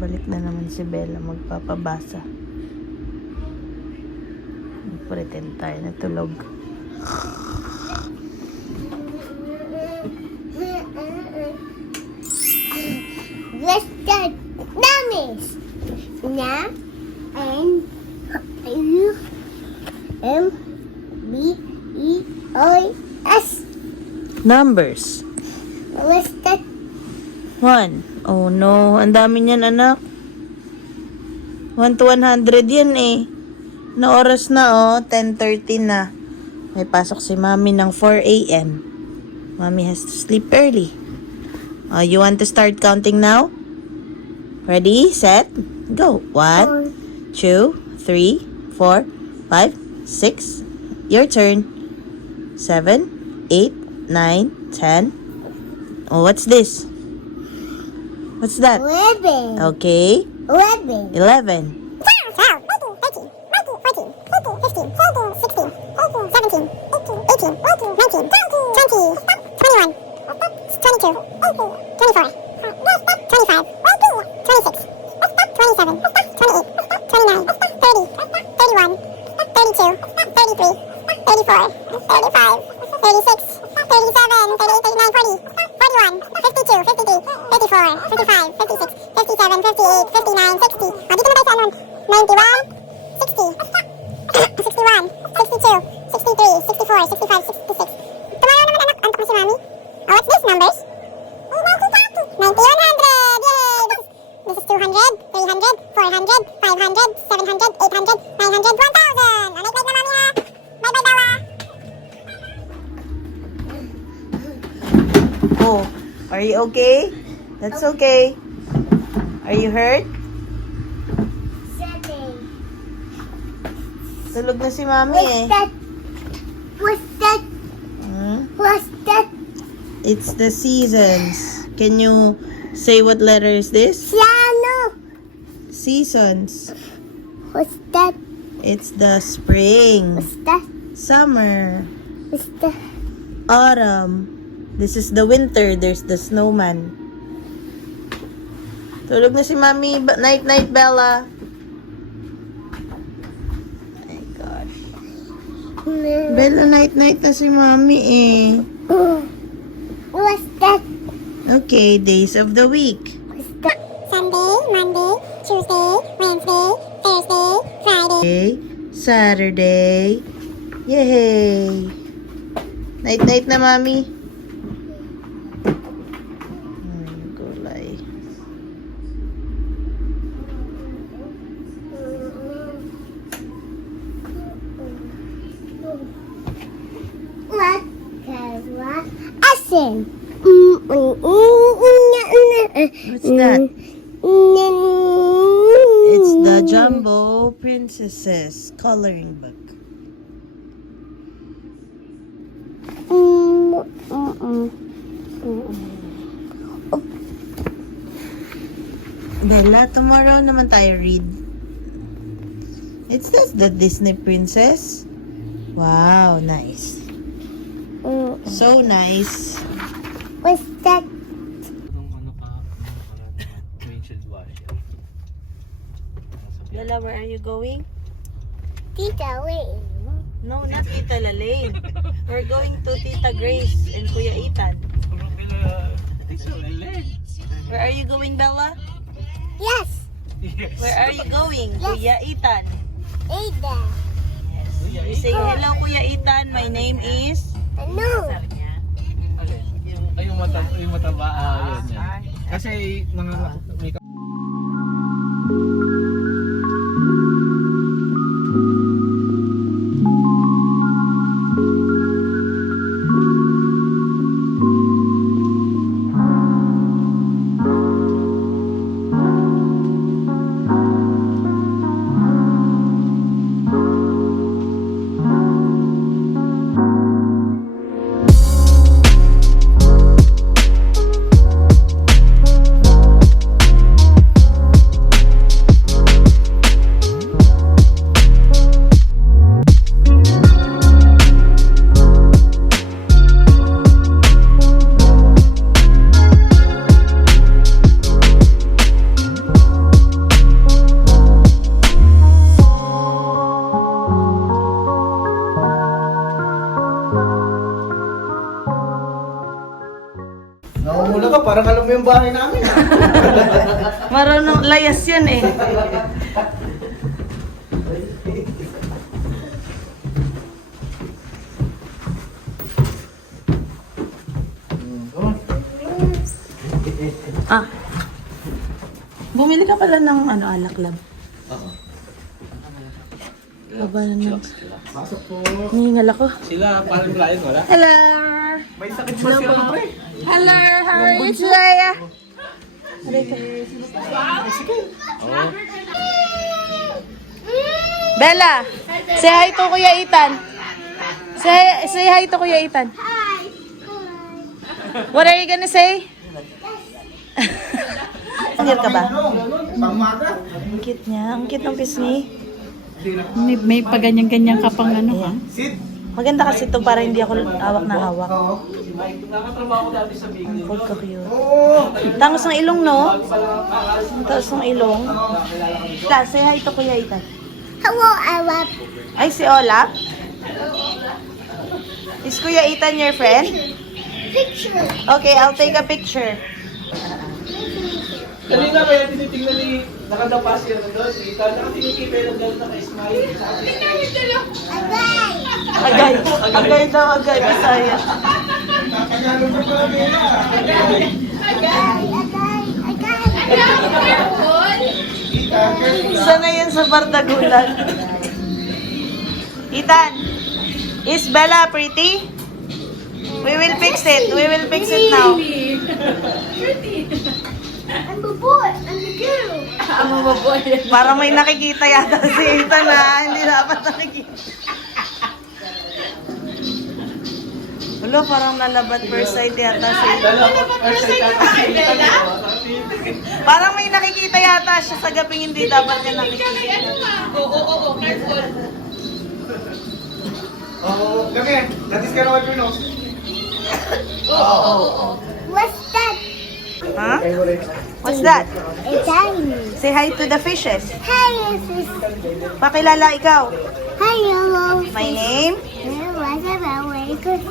Balik na naman si Bella magpapabasa. Pretend tayo na tulog. Let's start dummies. Na N U M B E I S. Numbers. Let's start 1. Oh no, ang dami niyan anak. 1 to 100 yan eh. Na oras na oh, 10:30 na. May pasok si Mami ng 4 a.m. Mami has to sleep early. You want to start counting now? Ready, set, go. 1, 2, 3, 4, 5, 6. Your turn. 7, 8, 9, 10. Oh, what's this? What's that? 11. Okay. 11. 11. Oh, are you okay? That's okay. Are you hurt? 7. Tulog na si Mami eh. What's that? Hmm? What's that? It's the seasons. Can you say what letter is this? Piano. Seasons. What's that? It's the spring, What's that? summer, What's that? autumn. This is the winter. There's the snowman. Tulog na si Mami. Night, night, Bella. Oh my gosh. Bella, night, night na si Mami eh. What's that? Okay, days of the week. What's that? Sunday, Monday, Tuesday, Wednesday, Thursday, Friday. Okay, Saturday. Yay! Night, night na, Mami. Gulay. What? What? Asin. What's that? It's the Jumbo Princesses coloring book. Bella, tomorrow naman tayo read. It's the Disney Princess. Wow, nice. So nice. What's that? Bella, where are you going? Tita, wait. No, not Tita Lalaine. We're going to Tita Grace and Kuya Ethan. Where are you going, Bella? Yes. Where are you going, Kuya Ethan? Ada. You say, hello, Kuya Ethan. My name is... No. Ay, yung mataba. Yun, yan. Kasi, may bahay namin ah. Marunong layas yan eh. Ah. Bumili ka pala ng ano, alaklab. Oo. Baba na ng... Pasok po. Hihingal ako. Sila, parang Brian, wala? Hello! May sakit ba siya ano pre? Hello! How are you today? Oo. Bella! Say hi to Kuya Ethan. Say hi to Kuya Ethan. Hi. What are you gonna say? Ang ka ba? Pangmaga. Ang cute niya. Ang cute ng pisngi. May paganyan-ganyan ka pang ano ha? Sit. Maganda kasi ito para hindi ako hawak na hawak. Oo. Nakatrabaho ko dati sa Bigil. Fold ka cute. Oo. Tangos ng ilong, no? Tangos ng ilong. La, say hi to Kuya Ethan. Hello, Arab. Ay, si Ola? Is Kuya Ethan your friend? Picture. Okay, I'll take a picture. Kanina kaya tinitingnan ni nakadapas yan doon. Nakatinikip yan doon naka-smile. Agay. Agay. Agay daw, agay. Bisaya. Tagalog ka pala nila. Agay. Sana yan sa Bardagulan. Ethan, is Bella pretty? We will fix it. We will fix it now. I'm the boy. I'm the girl. Parang may nakikita yata si Ethan na hindi dapat nakikita. Wala, parang nalabat first sight yata si Ethan. Parang may nakikita yata siya sa gabing hindi dapat niya nakikita. Oo. Kami. Natis ka naman yun, no? What's that? Huh? What's that? A diamond. Say hi to the fishes. Hi, sis. Pakilala ikaw. Hi, hello. My name? There was a very good.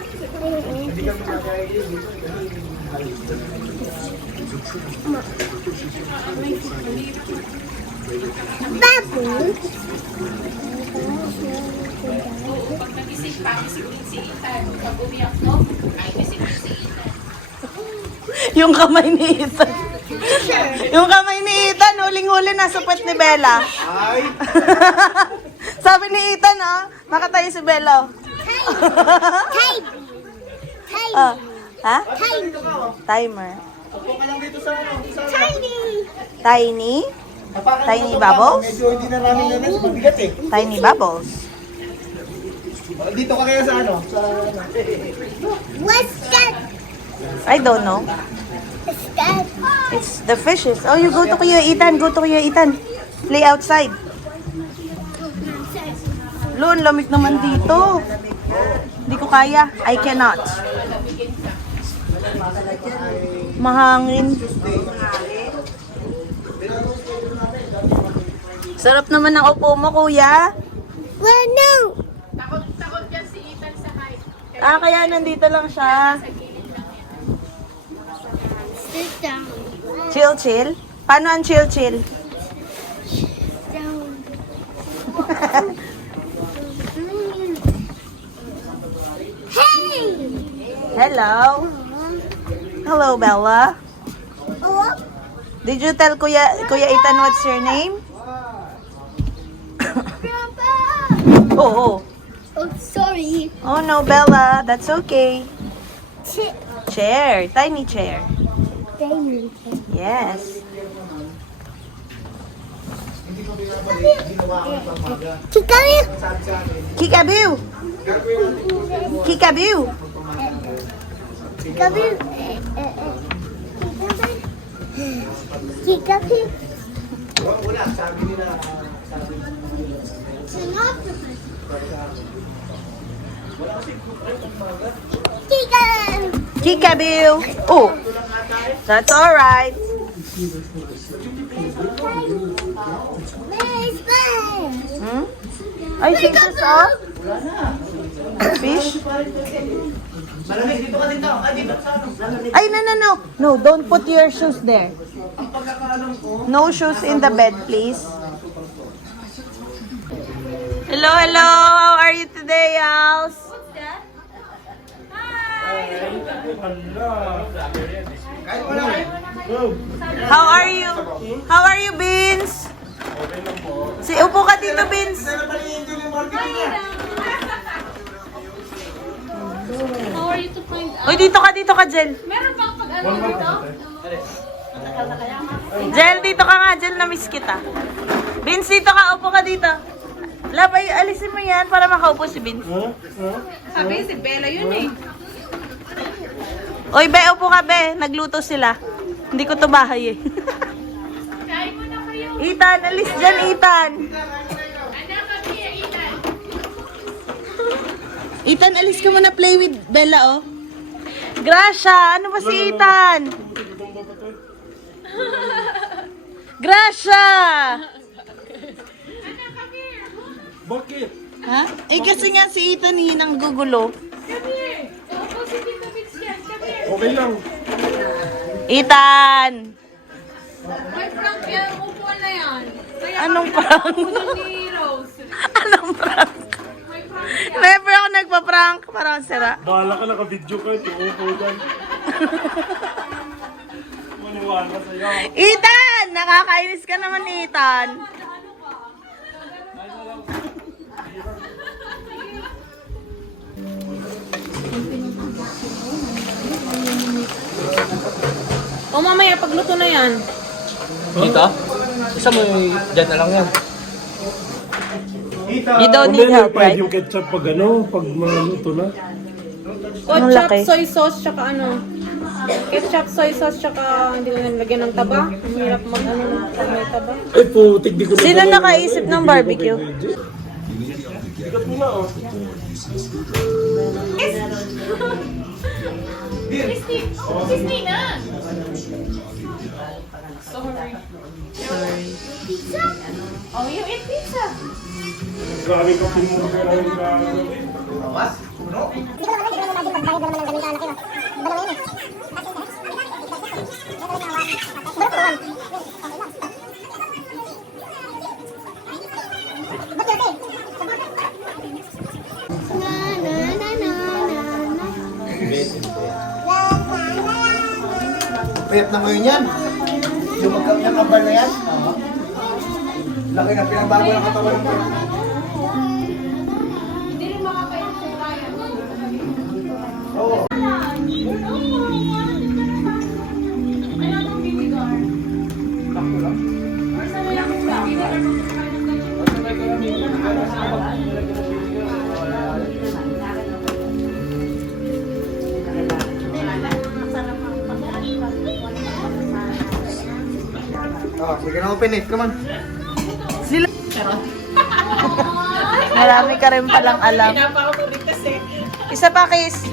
Baboon. Yung kamay ni Ethan. Yung kamay ni Ethan, huling-huli nasa puwet ni Bella. Ay. Sabi ni Ethan, nakatayo si Bella. Tiny. Tiny. Ah, ha? Tiny. Timer. Ako ka lang dito sa ano. Tiny. Tiny? Tapakan mo Tiny ito, bubbles? Medyo hindi na namin nanas. Mabigat eh. Tiny bubbles. Dito ka kaya sa ano? Sa What's that? I don't know. What's that? It's the fishes. Oh, you go to Kuya Ethan. Go to Kuya Ethan. Play outside. Loon, lamig naman dito. Hindi ko kaya. I cannot. Mahangin. Sarap naman ng upo mo, kuya. Well, no. Kaya nandito lang siya. Sit down. Chill, chill. Paano ang chill, chill? Down. Hey. Hello. Hello, Bella. Oh. Did you tell Kuya Ethan what's your name? Grandpa. Oh, Oh, sorry. oh no, Bella. That's okay. Chip. Chair. Tiny chair. Baby. Yes. Chicago. Kikaboo. Kikaboo. Chicago. Chicago. wala, sabi nila. Chicago. Kikaboo. Oh, that's all right. Hmm? Ay, fishes oh. Fish? Malamig, dito ka dito. Ah, dito sa ano. Malamig. Ay, no. No, don't put your shoes there. Ang pagkakaalam ko, No shoes in the bed, please. Hello. How are you today, Als? kahit wala kayo. How are you? How are you, Beans? Upo ka dito, Beans. How are you to find out? Uy, dito ka, Jel. Meron bang pag-ano dito? Jel, dito ka nga, Jel. Na-miss kita. Beans, dito ka. Upo ka dito. Labay, alisin mo yan para makaupo si Beans. Sabi si Bella yun eh. Uy, Be, upo ka, Be. Nagluto sila. Hindi ko to bahay eh. Kain mo na kayo. Ethan, alis dyan, Ethan. Anak kami, Ethan. Ethan, alis ka muna play with Bella, oh. Gracia, ano ba si Ethan? Gracia! Bakit? Ha? Eh kasi nga si Ethan hinang gugulo. Come here. Opo si Tito Vince yan. Come here. Okay lang. Ethan! May prank yan. Upuan na yan. Kaya Anong prank? ulo ni Rose. Anong prank? May prank yan. Never ako nagpa-prank. Parang sira. Bahala ka, naka-video ka. Tuupo dyan. Maniwala sa'yo. Ethan! Nakakainis ka naman, Ethan. O mamaya, pagluto na yan. Dito? Isa mo yung dyan na lang yan. You don't need help, right? Yung ketchup pag ano, pag maluto na. Anong Ketchup, laki? soy sauce, tsaka ano. Ketchup, soy sauce, tsaka hindi ko nilagyan ng taba. Ang hirap mag-ano pag may taba. Ay putik, di ko na. Sino nakaisip ng barbecue? Bigat mo na oh. Christina! Sorry. Pizza? Oh, you eat pizza. Grabe ka pinumura ng gagawin. Awas, puno. Hindi ko naman yung pagbayad naman ng ganun kalaki. Dalawa yun eh. Payat na ngayon yan. Yung magkakambal na yan. Laki na pinagbago ng katawan ng payat. Hindi rin makakain kung kaya. Oo. Anong bibigar? Or sa lang bibigar? Oh, sige na open it. Come on. Marami ka rin palang alam. Isa pa, kiss.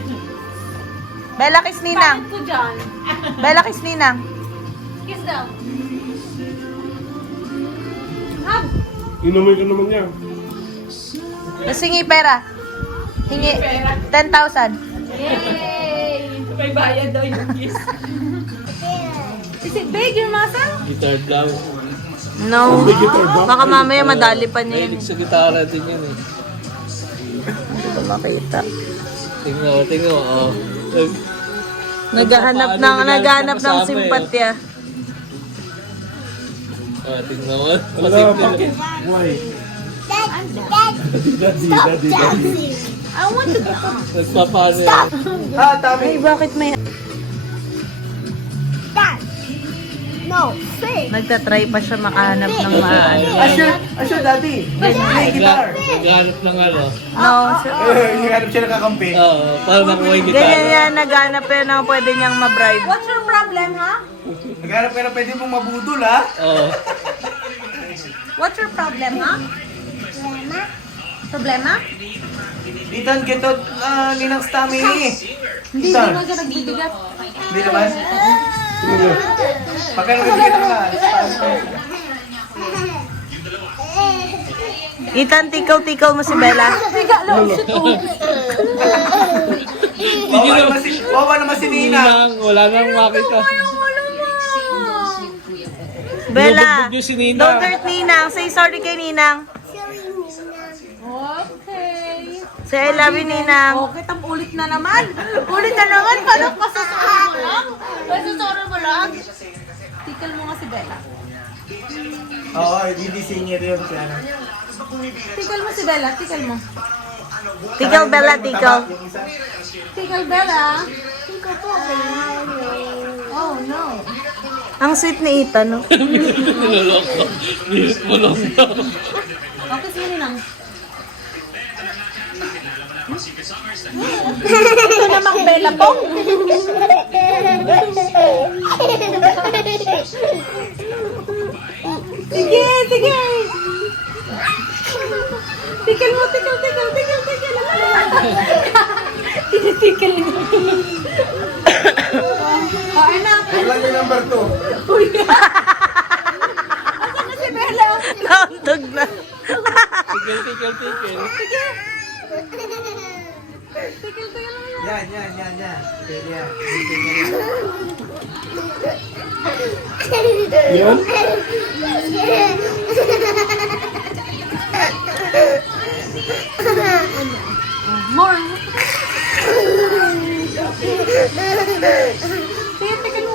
Bella, kiss Ninang. Bakit ko dyan? Bella, kiss Ninang. Kiss daw. Hug! Inumoy ka naman niya. Nasingi pera. Hingi. 10,000. Yay! May bayad daw yung kiss. Is it big, your muscle? Guitar lang. No. Baka mamaya madali pa niya yun. Sa gitara din yan eh. Hindi ko makita. Tingnan mo. Oh. Naghahanap ng simpatya. Tingnan mo. Wala, bakit? Why? Daddy. I want to Nagpapano yan. Ah, tami. Ay, bakit may... Say. Nagtatry pa siya makahanap ng maano. Asya, daddy. Play guitar. Naghanap ng ano. No, sir. Hinahanap siya nakakampi. Oo, para makuha yung Ganyan gitara. yan, naghanap yan ng pwede niyang ma-bribe. What's your problem, ha? Naghanap ka na pwede mong mabudol, ha? Oo. What's your problem, ha? Problema? Ethan, get out Ninang Stami. Hindi Ethan. naman ka nagbibigat. Hindi naman. Pagka nabibigyan ka na. Ethan, tikaw-tikaw mo si Bella. Wawa naman si Nina. Wala nang makita. Bella, Binubugbog yung si Ninang. don't hurt Ninang. Say sorry kay Ninang. Okay. Say I love you, Ninang. Okay, ulit na naman. Ulit na naman. Parang pasasoro mo lang. Pasasoro mo lang. Tikal mo nga si Bella. Oo, hindi senior yun siya. Tikal mo si Bella. Tikal mo. Tikaw, Bella, tikaw. Tikal, Bella. Tikal po. Oh, no. Ang sweet ni Ethan, no? Niloloko. Niloloko. Okay, sige lang. Ito namang Bella po. Sige, sige. Tikal mo, tikal. Tikal mo. Oh, anak. Wala yung number 2. Asan na si Bella? Nauntog na. Tigil. Tikal mo. Yan. Okay, yan. Yun? More. Sige, tikal mo.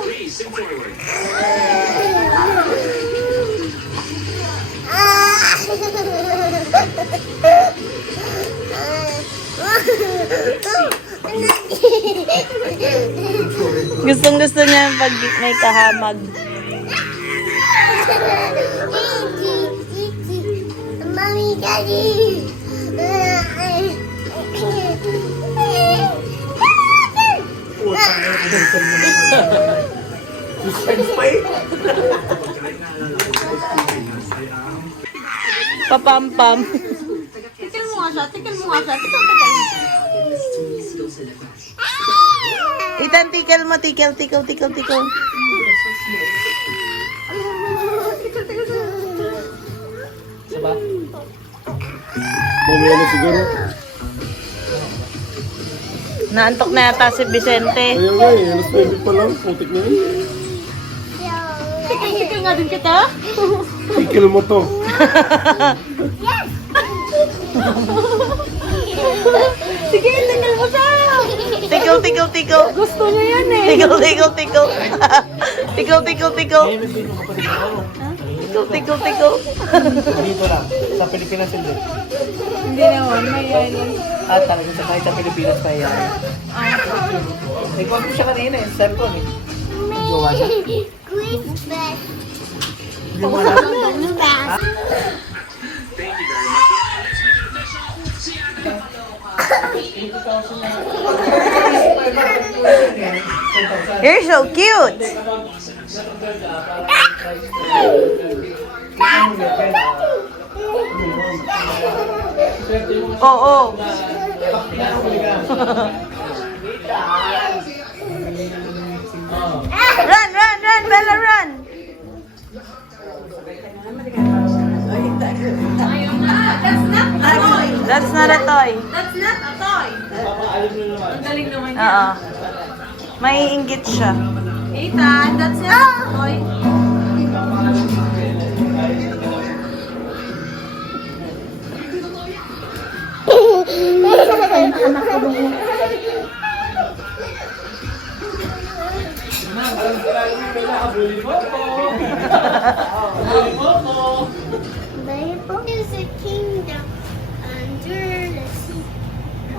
Gustong-gusto niya pag may kahamag. Mommy, Daddy. Papampam. Tikal mo nga siya. Tikal. Ethan, tikal mo, tikal. Saba? Bumili na siguro. Naantok na yata si Vicente. Ayun nga eh, alas 9 pa lang, putik na yun. Tikal nga din kita. Tikil mo to. Sige, tikal mo siya. Tikaw. Gusto niya yan eh. Tikaw. Tikaw. Dito lang. Sa Pilipinas hindi. Hindi naman, may island. At talagang sa kahit sa Pilipinas pa yan. Nag-call ko siya kanina eh. Cellphone eh. Jowa siya. Christmas. Hindi mo alam. You're so cute. Oo. Run, Bella, run. That's not a toy. That's not a toy. Ang galing naman niya. Oo. Maiinggit siya. Ethan, that's not a toy. Bible is a kingdom under the sea.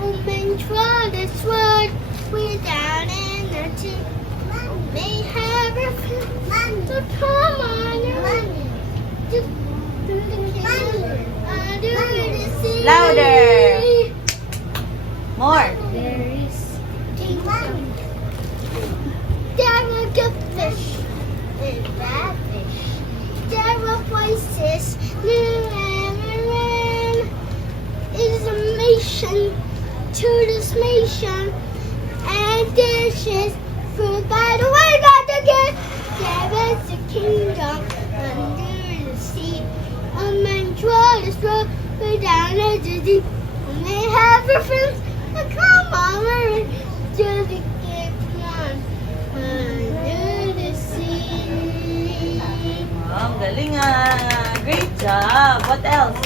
Open try the sword without energy. May have a to come on under the sea. Louder. More. There is kingdom. There are good fish and bad fish. There are voices new and is a mission to this nation and dishes food by the way not again kingdom under the sea. A man trod his road way down to the deep. And they have a friends that come on to the kingdom under the sea. Ang galing ah. Great job. What else?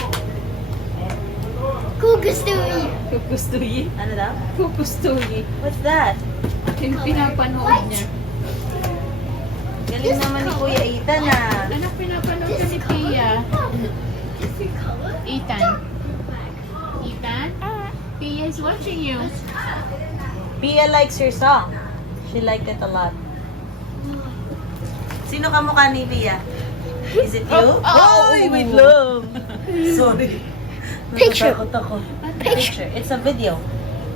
Kukustuyi. Kukustuyi. Ano daw? Kukustuyi. What's that? Yung pinapanood niya. Galing naman ni Kuya Ethan ah. Anak, pinapanood ka ni Pia. Ethan. Ethan? Pia is watching you. Pia likes your song. She liked it a lot. Sino ka mukha ni Pia? Is it you? Oh, wait lang. Sorry. Picture. Natatakot ako. Picture. It's a video.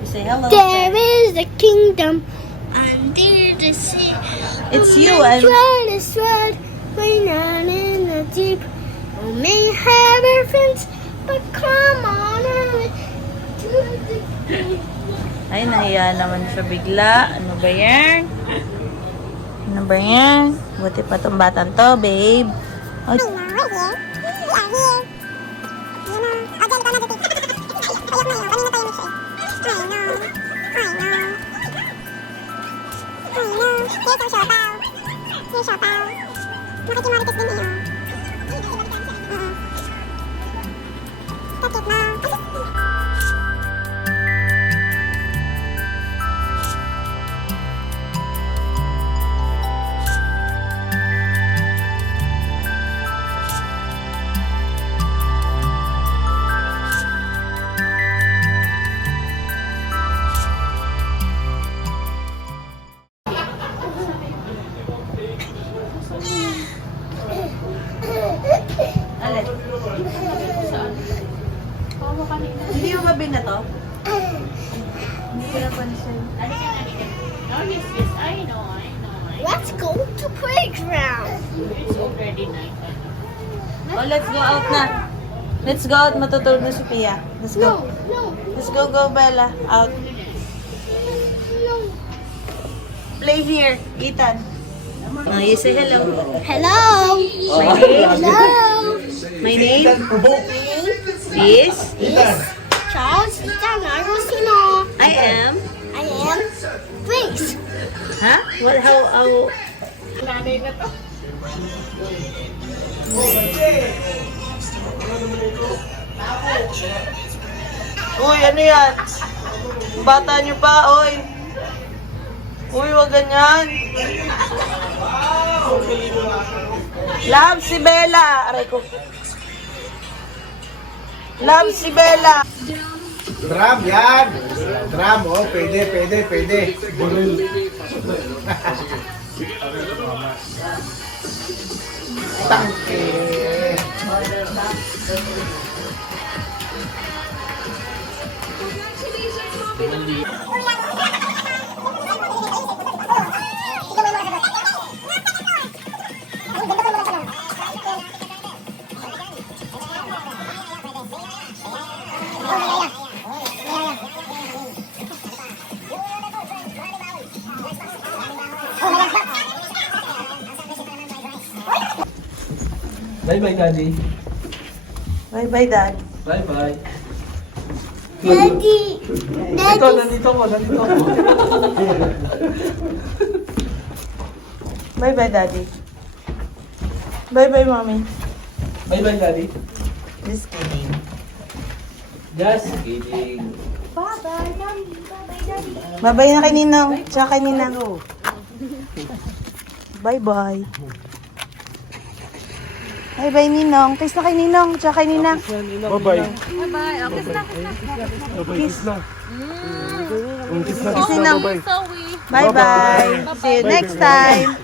You say hello. There is a kingdom under the sea. It's you and and Trod is trod way down in the deep. We may have our friends, but come on over to the deep. ay, nahiya naman siya bigla. Ano ba yan? Ano ba yan? Buti pa tong batang to, babe. Oh, alin? Hindi mo ba binato? Hindi ko napansin. Oh, yes, yes. I know. Let's go to playground. It's already night. Oh, let's go out na. Let's go out. Matutulog na si Pia. Let's go. No, Let's go, Bella. Out. no. Play here, Ethan. Oh, you say hello. Hello. My name? Hello. My name is... Charles Rosino. I am... I am Grace. Huh? What? How... Nanay na to. Uy, ano yan? Bata niyo pa, oy. Uy, wag ganyan. Love si Bella. Aray ko. Love si Bella. Drum, yan. Drum, oh. Pwede. Tangke. Bye-bye, Daddy. Bye-bye, Dad. Bye-bye. Daddy. Nandito ako. Bye-bye, Daddy. Bye-bye, Mommy. Bye-bye, Daddy. Just kidding. Just kidding. Bye-bye na kay Ninong. Tsaka kay Ninang. Bye-bye. Bye-bye, Ninong. Kiss na kay Ninong. Tsaka kay Ninang. Bye-bye. Bye-bye. Okay, Bye-bye. Kiss na. Kiss na. Kiss Ninong. Bye-bye. Bye-bye. See you next time.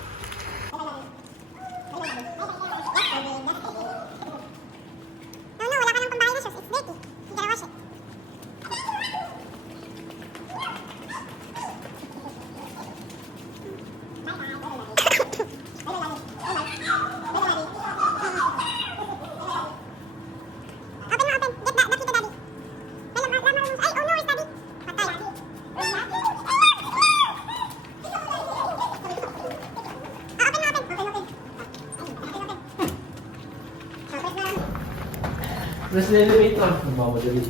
Press the elevator. Mamadali.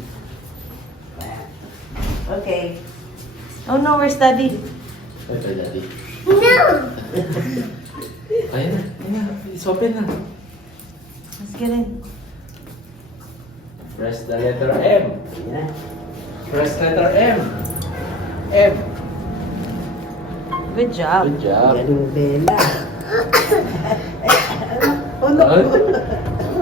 Okay. Oh no, where's Daddy? Ito, Daddy. No! Ayan na. It's open na. Let's get in. Press the letter M. Press letter M. M. Good job. Good job. Oh no.